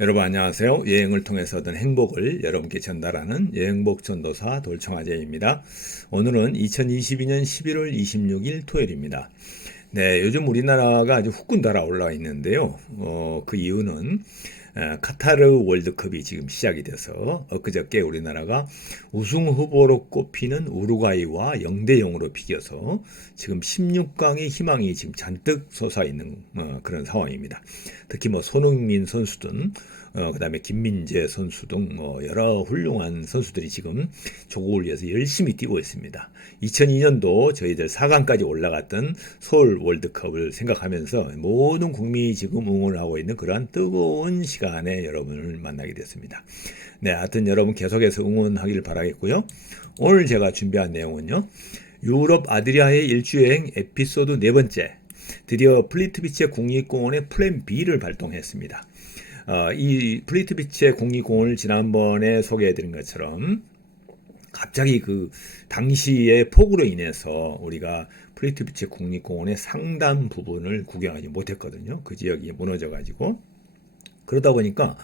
여러분 안녕하세요. 여행을 통해서 얻은 행복을 여러분께 전달하는 여행복 전도사 돌청아제입니다. 오늘은 2022년 11월 26일 토요일입니다. 네, 요즘 우리나라가 아주 후끈 달아올라 있는데요. 그 이유는 카타르 월드컵이 지금 시작이 돼서 엊그저께 우리나라가 우승 후보로 꼽히는 우루과이와 0대 0으로 비겨서 지금 16강의 희망이 지금 잔뜩 솟아있는 그런 상황입니다. 특히 뭐 손흥민 선수 등 그다음에 김민재 선수 등 여러 훌륭한 선수들이 지금 조국을 위해서 열심히 뛰고 있습니다. 2002년도 저희들 4강까지 올라갔던 서울 월드컵을 생각하면서 모든 국민이 지금 응원을 하고 있는 그러한 뜨거운 시간에 여러분을 만나게 됐습니다. 네, 하여튼 여러분 계속해서 응원하기를 바라겠고요. 오늘 제가 준비한 내용은요. 유럽 아드리아의 일주여행 에피소드 네 번째. 드디어 플리트비체 국립공원의 플랜 B를 발동했습니다. 이 플리트비체 국립공원을 지난번에 소개해드린 것처럼 갑자기 그 당시의 폭우로 인해서 우리가 플리트비체 국립공원의 상당 부분을 구경하지 못했거든요. 그 지역이 무너져가지고 그러다 보니까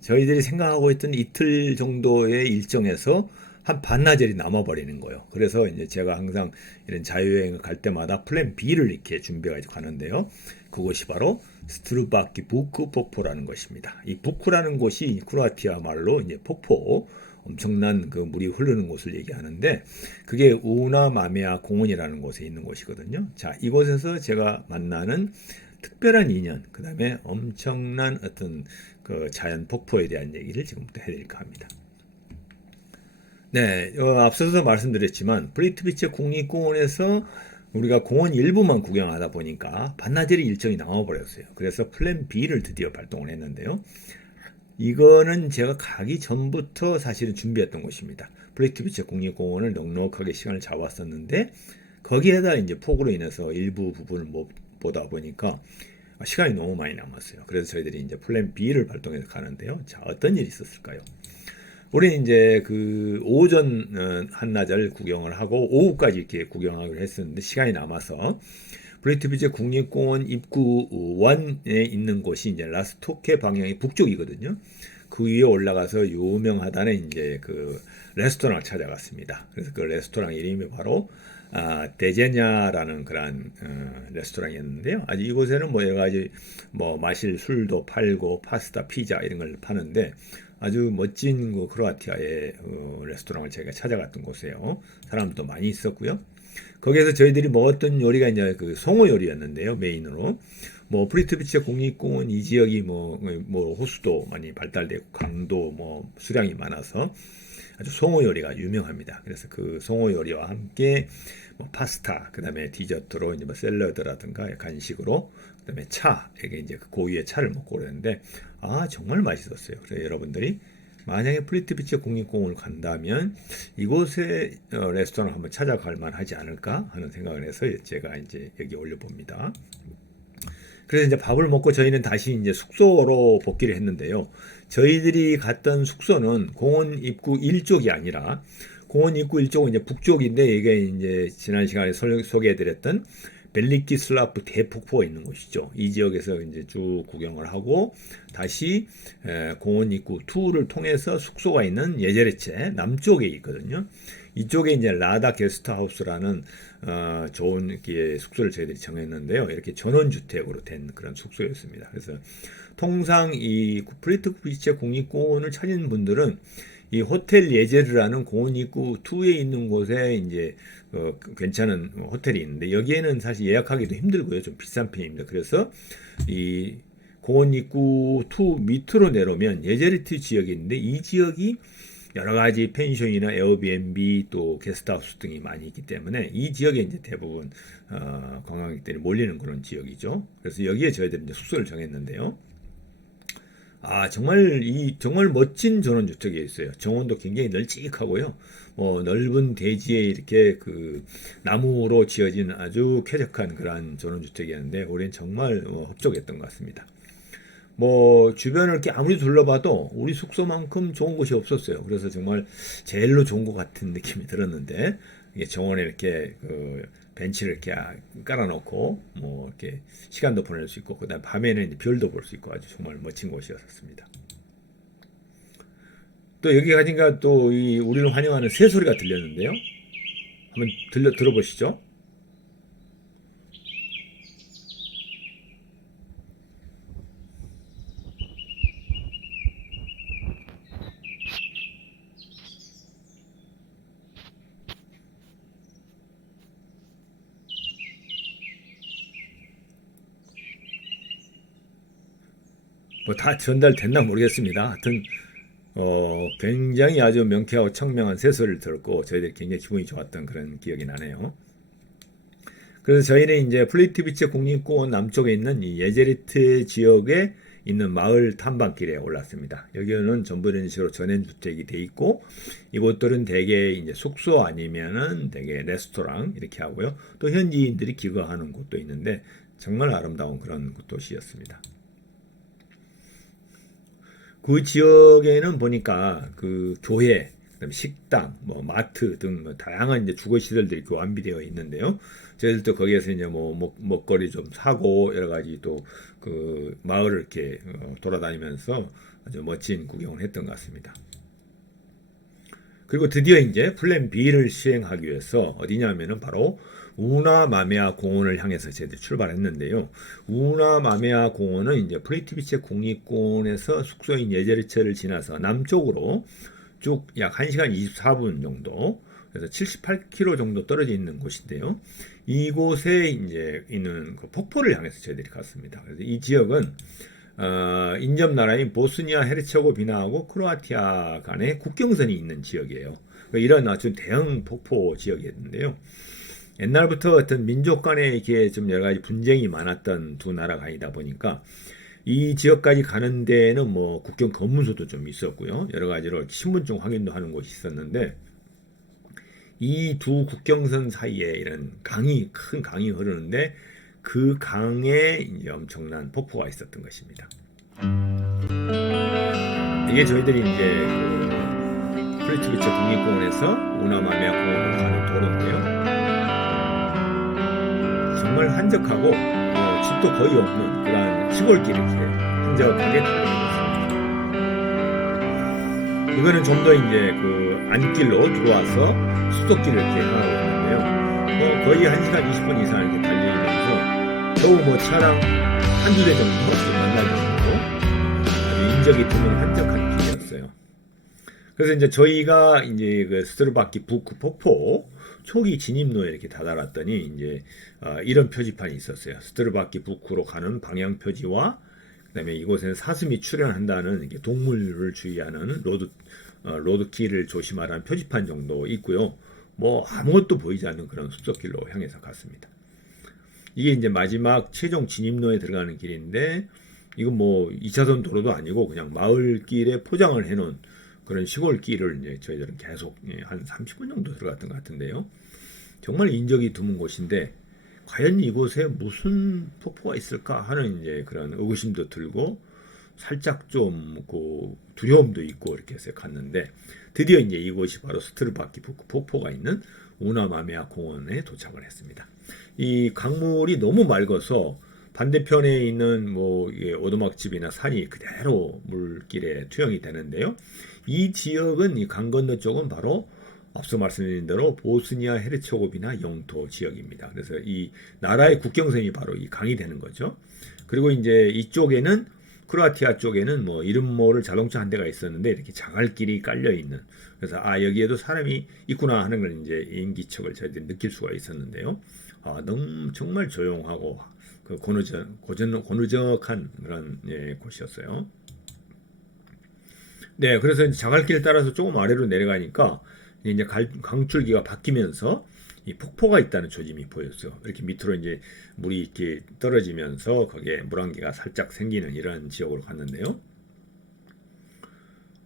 저희들이 생각하고 있던 이틀 정도의 일정에서 한 반나절이 남아버리는 거예요. 그래서 이제 제가 항상 이런 자유여행을 갈 때마다 플랜 B를 이렇게 준비해가지고 가는데요. 그것이 바로 스트루바키 부크 폭포라는 것입니다. 이 부크라는 곳이 크로아티아 말로 이제 폭포, 엄청난 그 물이 흐르는 곳을 얘기하는데 그게 우나마메아 공원이라는 곳에 있는 곳이거든요. 자, 이곳에서 제가 만나는 특별한 인연, 그 다음에 엄청난 어떤 그 자연 폭포에 대한 얘기를 지금부터 해드릴까 합니다. 네, 앞서서 말씀드렸지만 플리트비체 국립공원에서 우리가 공원 일부만 구경하다 보니까 반나절이 일정이 남아버렸어요. 그래서 플랜 B를 드디어 발동을 했는데요. 이거는 제가 가기 전부터 사실은 준비했던 곳입니다. 플리트비체 국립공원을 넉넉하게 시간을 잡았었는데 거기에다 이제 폭우로 인해서 일부 부분을 못 보다 보니까 시간이 너무 많이 남았어요. 그래서 저희들이 이제 플랜 B를 발동해서 가는데요. 자, 어떤 일이 있었을까요? 우리는 이제 그 오전 한나절 구경을 하고 오후까지 이렇게 구경하기로 했었는데 시간이 남아서 브레이트비제 국립공원 입구 원에 있는 곳이 이제 라스토케 방향이 북쪽이거든요. 그 위에 올라가서 유명하다는 이제 그 레스토랑을 찾아갔습니다. 그래서 그 레스토랑 이름이 바로 데제냐라는 그런 레스토랑이었는데요. 아주 이곳에는 뭐 여러 가지 뭐 마실 술도 팔고 파스타, 피자 이런 걸 파는데 아주 멋진 그 크로아티아의 레스토랑을 저희가 찾아갔던 곳이에요. 사람도 많이 있었고요. 거기에서 저희들이 먹었던 요리가 이제 그 송어 요리였는데요, 메인으로. 뭐 프리트비체 국립공원 이 지역이 뭐 호수도 많이 발달되고 강도 뭐 수량이 많아서 아주 송어 요리가 유명합니다. 그래서 그 송어 요리와 함께 뭐 파스타, 그다음에 디저트로 이제 뭐 샐러드라든가 간식으로, 그다음에 차, 이게 이제 그 고유의 차를 먹고 그랬는데 정말 맛있었어요. 그래서 여러분들이 만약에 플리트비체 국립공원을 간다면 이곳에 레스토랑 한번 찾아갈 만하지 않을까 하는 생각을 해서 제가 이제 여기 올려봅니다. 그래서 이제 밥을 먹고 저희는 다시 이제 숙소로 복귀를 했는데요. 저희들이 갔던 숙소는 공원 입구 1쪽이 아니라 공원 입구 1쪽은 이제 북쪽인데 이게 이제 지난 시간에 소개해드렸던 벨리키슬라프 대폭포가 있는 곳이죠. 이 지역에서 이제 쭉 구경을 하고 다시 공원 입구 2를 통해서 숙소가 있는 예제레체 남쪽에 있거든요. 이쪽에 이제 라다 게스트하우스라는 좋은 이렇게 숙소를 저희들이 정했는데요. 이렇게 전원주택으로 된 그런 숙소였습니다. 그래서 통상 이 프리트비체 국립공원을 찾는 분들은 이 호텔 예제르라는 공원 입구 2에 있는 곳에 이제 괜찮은 호텔이 있는데 여기에는 사실 예약하기도 힘들고요. 좀 비싼 편입니다. 그래서 이 공원 입구 2 밑으로 내려오면 예제르트 지역이 있는데 이 지역이 여러 가지 펜션이나 에어비앤비 또 게스트하우스 등이 많이 있기 때문에 이 지역에 이제 대부분 관광객들이 몰리는 그런 지역이죠. 그래서 여기에 저희들이 이제 숙소를 정했는데요. 정말 멋진 전원주택이 있어요. 정원도 굉장히 널찍하고요. 넓은 대지에 이렇게 그 나무로 지어진 아주 쾌적한 그런 전원주택이었는데 우리는 정말 흡족했던 것 같습니다. 뭐 주변을 이렇게 아무리 둘러봐도 우리 숙소만큼 좋은 곳이 없었어요. 그래서 정말 제일로 좋은 것 같은 느낌이 들었는데 이게 정원에 이렇게 그 벤치를 이렇게 깔아놓고 뭐 이렇게 시간도 보낼 수 있고 그다음 밤에는 이제 별도 볼 수 있고 아주 정말 멋진 곳이었습니다. 또 여기 가니까 또 이 우리를 환영하는 새소리가 들렸는데요. 한번 들어보시죠. 뭐 다 전달됐나 모르겠습니다. 하여튼 굉장히 아주 명쾌하고 청명한 새소리를 들었고 저희들이 굉장히 기분이 좋았던 그런 기억이 나네요. 그래서 저희는 이제 플리트비치 국립공원 남쪽에 있는 이 예제리트 지역에 있는 마을 탐방길에 올랐습니다. 여기는 전부 이런 식으로 전원주택이 돼 있고 이곳들은 대개 이제 숙소 아니면은 대개 레스토랑 이렇게 하고요. 또 현지인들이 기거하는 곳도 있는데 정말 아름다운 그런 도시였습니다. 그 지역에는 보니까 그 교회, 그다음에 식당, 뭐 마트 등 뭐 다양한 이제 주거 시설들이 완비되어 있는데요. 저희들도 거기에서 이제 뭐 먹거리 좀 사고 여러 가지 또 그 마을을 이렇게 돌아다니면서 아주 멋진 구경을 했던 것 같습니다. 그리고 드디어 이제 플랜 B를 시행하기 위해서 어디냐면은 바로 우나마메아 공원을 향해서 저희들이 출발했는데요. 우나마메아 공원은 이제 프리티비체 국립공원에서 숙소인 예제르체를 지나서 남쪽으로 쭉 약 1시간 24분 정도, 그래서 78km 정도 떨어져 있는 곳인데요. 이곳에 이제 있는 그 폭포를 향해서 저희들이 갔습니다. 그래서 이 지역은 인접 나라인 보스니아 헤르체고비나하고 크로아티아 간의 국경선이 있는 지역이에요. 이런 아주 대형 폭포 지역이었는데요. 옛날부터 어떤 민족 간에 이렇게 좀 여러 가지 분쟁이 많았던 두 나라가 아니다 보니까 이 지역까지 가는 데에는 뭐 국경 검문소도 좀 있었고요. 여러 가지로 신분증 확인도 하는 곳이 있었는데 이 두 국경선 사이에 이런 큰 강이 흐르는데 그 강에 이제 엄청난 폭포가 있었던 것입니다. 이게 저희들이 이제 그 프리츠비체 국립공원에서 우나마메아 공원으로 가는 도로인데요. 정말 한적하고 집도 거의 없는 그런 시골길 이렇게 한적하게 달려있습니다. 이거는 좀 더 이제 그 안길로 들어와서 수도길을 이렇게 향하고 있는데요. 거의 1시간 20분 이상 이렇게 달리면서 겨우 뭐 차량 한두 대 정도 만날 정도로 아주 인적이 드문 한적한 길이었어요. 그래서 이제 저희가 이제 그 스트르바키 부크 폭포 초기 진입로에 이렇게 다다랐더니 이제 이런 표지판이 있었어요. 스트르바키 부크로 가는 방향 표지와 그다음에 이곳에는 사슴이 출현한다는 동물을 주의하는 로드길을 조심하라는 표지판 정도 있고요. 뭐 아무것도 보이지 않는 그런 숲속길로 향해서 갔습니다. 이게 이제 마지막 최종 진입로에 들어가는 길인데 이건 뭐 2차선 도로도 아니고 그냥 마을길에 포장을 해놓은 그런 시골길을 이제 저희들은 계속 한 30분 정도 들어갔던 것 같은데요. 정말 인적이 드문 곳인데 과연 이곳에 무슨 폭포가 있을까 하는 이제 그런 의구심도 들고 살짝 좀 그 두려움도 있고 이렇게 해서 갔는데 드디어 이제 이곳이 바로 스트르바키 폭포가 있는 우나마메아 공원에 도착을 했습니다. 이 강물이 너무 맑아서 반대편에 있는 뭐 오두막집이나 산이 그대로 물길에 투영이 되는데요. 이 지역은 이 강 건너 쪽은 바로 앞서 말씀드린 대로 보스니아 헤르체고비나 영토 지역입니다. 그래서 이 나라의 국경선이 바로 이 강이 되는 거죠. 그리고 이제 이쪽에는 크로아티아 쪽에는 뭐 이름 모를 자동차 한 대가 있었는데 이렇게 자갈길이 깔려 있는, 그래서 여기에도 사람이 있구나 하는 걸 이제 인기척을 저희들이 느낄 수가 있었는데요. 너무 정말 조용하고 그 고즈넉한 그런 곳이었어요. 네, 그래서 이제 자갈길 따라서 조금 아래로 내려가니까 이제 강줄기가 바뀌면서 이 폭포가 있다는 조짐이 보였어요. 이렇게 밑으로 이제 물이 이렇게 떨어지면서 거기에 물안개가 살짝 생기는 이런 지역으로 갔는데요.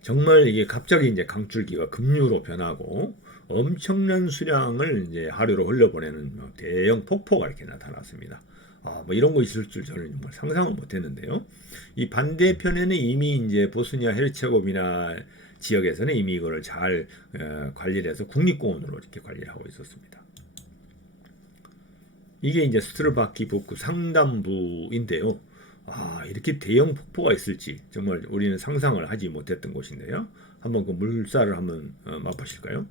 정말 이게 갑자기 이제 강줄기가 급류로 변하고 엄청난 수량을 이제 하류로 흘려보내는 대형 폭포가 이렇게 나타났습니다. 뭐 이런 거 있을 줄 저는 정말 상상을 못했는데요. 이 반대편에는 이미 이제 보스니아 헤르체고비나 지역에서는 이미 이거를 잘 관리를 해서 국립공원으로 이렇게 관리를 하고 있었습니다. 이게 이제 스트르바키 북구 상단부인데요. 이렇게 대형 폭포가 있을지 정말 우리는 상상을 하지 못했던 곳인데요. 한번 그 물살을 한번 맛보실까요?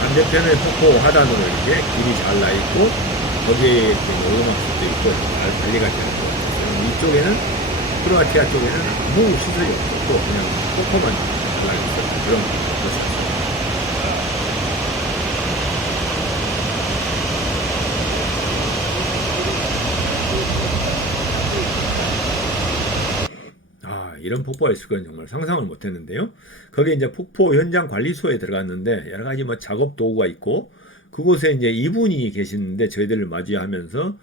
반대편의 폭포 하단으로 이렇게 길이 잘 나 있고 거기에 이렇게 오르막길도 있고 잘 관리가 되는 것 같아요. 이쪽에는 크로아티아 쪽에는 아무 시설이 없고 그냥 폭포만 잘 있었던 그런 곳이었어요. 이런 폭포가 있을 건 정말 상상을 못 했는데요. 거기에 이제 폭포 현장 관리소에 들어갔는데 여러 가지 뭐 작업 도구가 있고 그곳에 이제 이분이 계시는데 저희들을 맞이하면서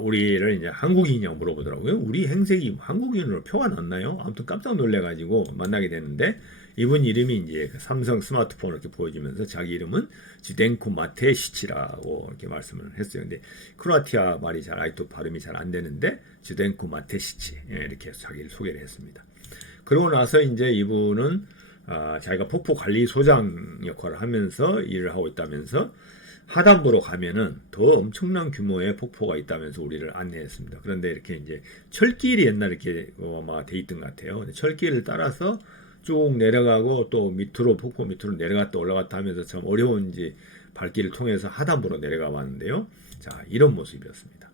우리를 이제 한국인이냐고 물어보더라고요. 우리 행색이 한국인으로 표가 났나요? 아무튼 깜짝 놀래가지고 만나게 됐는데 이분 이름이 이제 삼성 스마트폰을 이렇게 보여주면서 자기 이름은 지덴코 마테시치라고 이렇게 말씀을 했어요. 근데 크로아티아 말이 잘 아직도 발음이 잘 안 되는데 지덴코 마테시치 이렇게 해서 자기를 소개를 했습니다. 그러고 나서 이제 이분은 자기가 폭포 관리소장 역할을 하면서 일을 하고 있다면서 하단부로 가면은 더 엄청난 규모의 폭포가 있다면서 우리를 안내했습니다. 그런데 이렇게 이제 철길이 옛날 이렇게 아마 돼 있던 것 같아요. 철길을 따라서 쭉 내려가고 또 밑으로 폭포 밑으로 내려갔다 올라갔다 하면서 참 어려운 이제 발길을 통해서 하단부로 내려가 봤는데요. 자, 이런 모습이었습니다.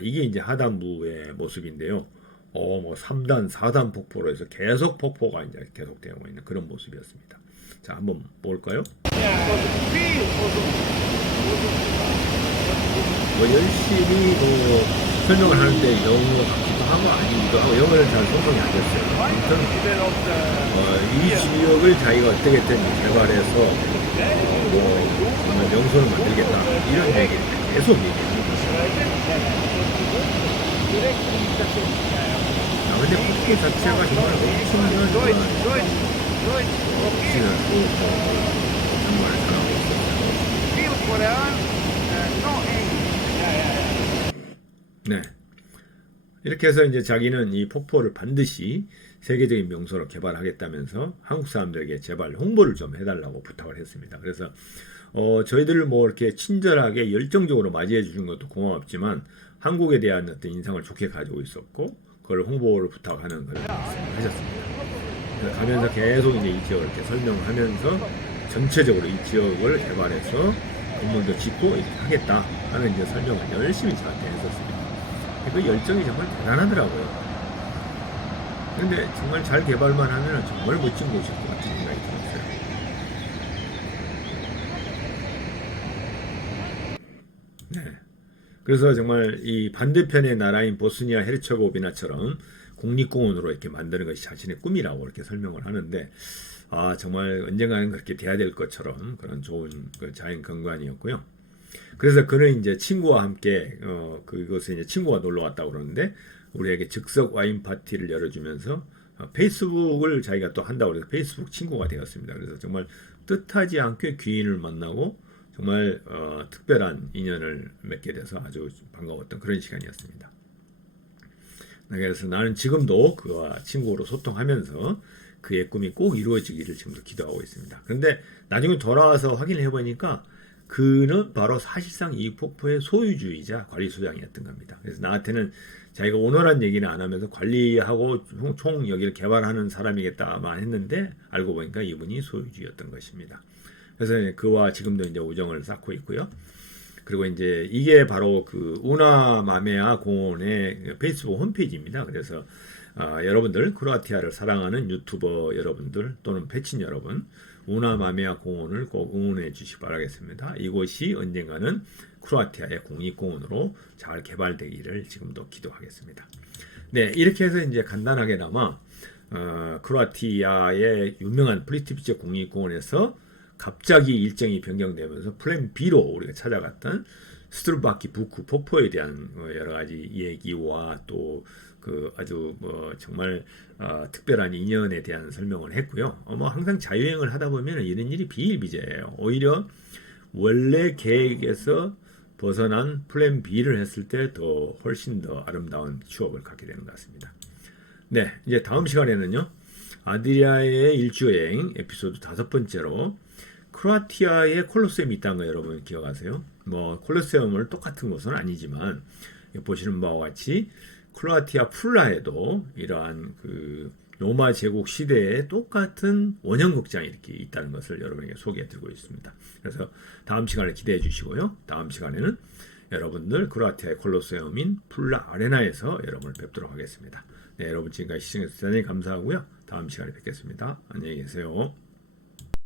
이게 이제 하단부의 모습인데요. 뭐 3단, 4단 폭포로 해서 계속 폭포가 이제 계속되고 있는 그런 모습이었습니다. 자, 한번 볼까요? 뭐 열심히 설명을 하는데 영어가 같기도 하고 아니기도 하고 영어를 잘 소통이 안 됐어요. 아무튼 이 지역을 자기가 어떻게든 개발해서 정말 명소를 만들겠다 이런 얘기를 계속 얘기해요. 근데 폭포 자체가 정말 엄청난 정말 잘하고 있어요. 네. 이렇게 해서 이제 자기는 이 폭포를 반드시 세계적인 명소로 개발하겠다면서 한국 사람들에게 제발 홍보를 좀 해달라고 부탁을 했습니다. 그래서 저희들을 뭐 이렇게 친절하게 열정적으로 맞이해 주신 것도 고맙지만 한국에 대한 어떤 인상을 좋게 가지고 있었고 그걸 홍보를 부탁하는 그런 말씀을 하셨습니다. 가면서 계속 이제 이 지역을 이렇게 설명을 하면서 전체적으로 이 지역을 개발해서 건물도 짓고 이렇게 하겠다 하는 이제 설명을 열심히 저한테 했었습니다. 그 열정이 정말 대단하더라고요. 근데 정말 잘 개발만 하면 정말 멋진 곳일 것 같은 생각이 들었어요. 네. 그래서 정말 이 반대편의 나라인 보스니아 헤르체고비나처럼 국립공원으로 이렇게 만드는 것이 자신의 꿈이라고 이렇게 설명을 하는데 정말 언젠가는 그렇게 돼야 될 것처럼 그런 좋은 그 자연 경관이었고요. 그래서 그는 이제 친구와 함께 그곳에 이제 친구가 놀러 왔다고 그러는데 우리에게 즉석 와인 파티를 열어주면서 페이스북을 자기가 또 한다고 그래서 페이스북 친구가 되었습니다. 그래서 정말 뜻하지 않게 귀인을 만나고 정말 특별한 인연을 맺게 돼서 아주 반가웠던 그런 시간이었습니다. 그래서 나는 지금도 그와 친구로 소통하면서 그의 꿈이 꼭 이루어지기를 지금도 기도하고 있습니다. 그런데 나중에 돌아와서 확인을 해보니까 그는 바로 사실상 이 폭포의 소유주이자 관리소장이었던 겁니다. 그래서 나한테는 자기가 오너란 얘기는 안 하면서 관리하고 총 여기를 개발하는 사람이겠다만 했는데 알고 보니까 이분이 소유주였던 것입니다. 그래서 그와 지금도 이제 우정을 쌓고 있고요. 그리고 이제 이게 바로 그 우나마메아 공원의 페이스북 홈페이지입니다. 그래서 여러분들 크로아티아를 사랑하는 유튜버 여러분들 또는 패친 여러분 우나마메아 공원을 꼭 응원해 주시기 바라겠습니다. 이곳이 언젠가는 크로아티아의 국립공원으로 잘 개발되기를 지금도 기도하겠습니다. 네, 이렇게 해서 이제 간단하게나마 크로아티아의 유명한 프리티비체 국립공원에서 갑자기 일정이 변경되면서 플랜 B로 우리가 찾아갔던 스트루바키 부쿠 폭포에 대한 여러 가지 얘기와 또 그 아주 정말 특별한 인연에 대한 설명을 했고요. 항상 자유여행을 하다 보면 이런 일이 비일비재해요. 오히려 원래 계획에서 벗어난 플랜 B를 했을 때 더 훨씬 더 아름다운 추억을 갖게 되는 것 같습니다. 네, 이제 다음 시간에는요. 아드리아의 일주여행 에피소드 5번째로 크로아티아의 콜로세움이 있다는 거 여러분 기억하세요? 뭐 콜로세움을 똑같은 곳은 아니지만 보시는 바와 같이 크로아티아 풀라에도 이러한 그 로마 제국 시대에 똑같은 원형 극장이 이렇게 있다는 것을 여러분에게 소개해드리고 있습니다. 그래서 다음 시간에 기대해 주시고요. 다음 시간에는 여러분들 크로아티아의 콜로세움인 풀라 아레나에서 여러분을 뵙도록 하겠습니다. 네, 여러분 지금까지 시청해주셔서 대단히 감사하고요. 다음 시간에 뵙겠습니다. 안녕히 계세요.